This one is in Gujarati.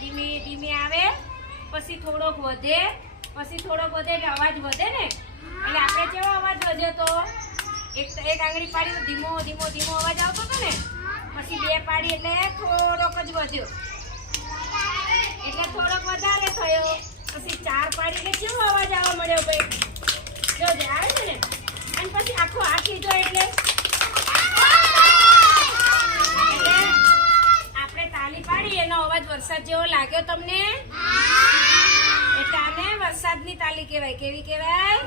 ધીમે ધીમે આવે, પછી થોડોક વધે, પછી થોડોક વધે એટલે અવાજ વધે ને, એટલે આપણે કેવો અવાજ વધ્યો તો એક આંગળી પાડી તો ધીમો ધીમો ધીમો અવાજ આવતો હતો ને, પછી 2 પાડી એટલે થોડોક જ વધ્યો, એટલે થોડોક વધારે થયો, પછી 4 પાડી એટલે કેવો અવાજ આવવા મળ્યો ભાઈ, જોજે આવે છે ને, અને પછી આખો હાથ લીધો એટલે આપણે તાલી પાડી એનો અવાજ વરસાદ જેવો લાગ્યો તમને, એટલે આને વરસાદની તાલી કહેવાય. કેવી કહેવાય?